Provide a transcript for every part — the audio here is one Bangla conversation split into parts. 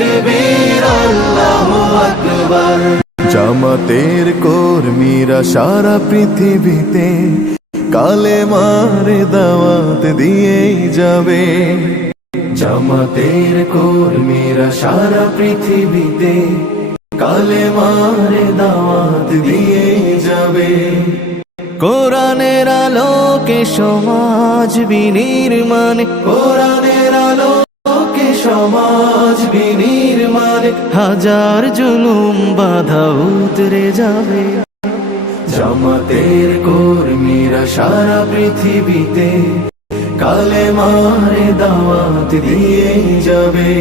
তাকবীর আল্লাহু আকবার। জামাতের কর্মীরা সারা পৃথিবীতে কালেমার দাওয়াত দিয়েই যাবে। জামাতের কর্মীরা সারা পৃথিবীতে কালেমার দাওয়াত দিয়েই যাবে। কোরআনের আলোকে সমাজ বিনির্মাণ, কোরআনের আলোকে সমাজ বিনির্মাণ, হাজার জুলুম বাধা উতরে যাবে। জামাতের কর্মীরা সারা পৃথিবীতে কালেমার দাওয়াত দিয়েই যাবে।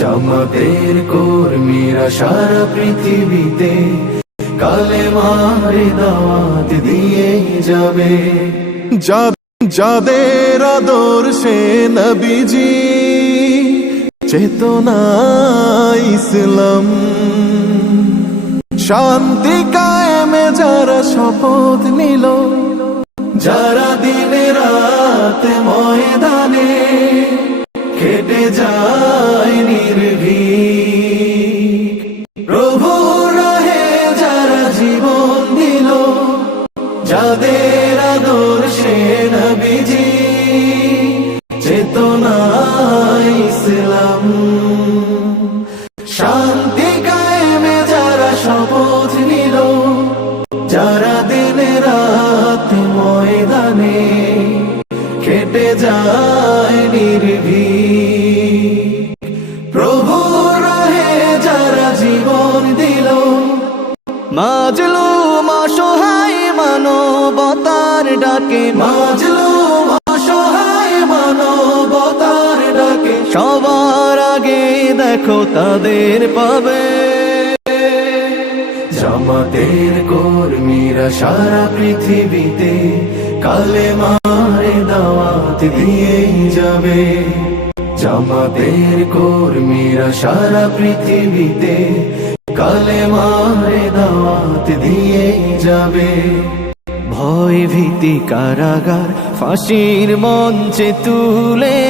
জামাতের কর্মীরা সারা পৃথিবীতে কালেমার দাওয়াত দিয়েই যাবে। যাদের আদর্শে নবীজি চেতনা ইসলাম, শান্তি কায়েমে যারা শপথ নিল, যারা দিনে রাতে ময়দানে খেটে যায় নির্ভীক, প্রভু রাহে যারা জীবন দিল, যাদের আদর্শে নবীজি চেতনা ইসলাম, শান্তি কায়েমে যারা শপথ নিল, যারা দিনে রাত ময়দানে খেটে যায় নির্ভীক, প্রভু রাহে যারা জীবন দিল, মাজলুম অসহায় মানবতার ডাকে, মাজলুম অসহায় মানবতার ডাকে, সবার আগে দেখো তাদের পাবে। জামাতের কর্মীরা সারা পৃথিবীতে কালেমার দাওয়াত দিয়েই যাবে। জামাতের কর্মীরা সারা পৃথিবীতে কালেমার দাওয়াত দিয়েই যাবে। ভয় ভীতি কারাগার ফাঁসির মঞ্চে তুলে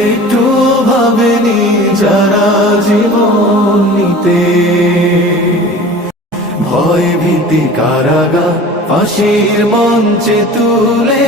একটু ভাবেনি যারা জীবন নিতে। ভয় ভীতি কারাগার ফাঁসির মঞ্চে তুলে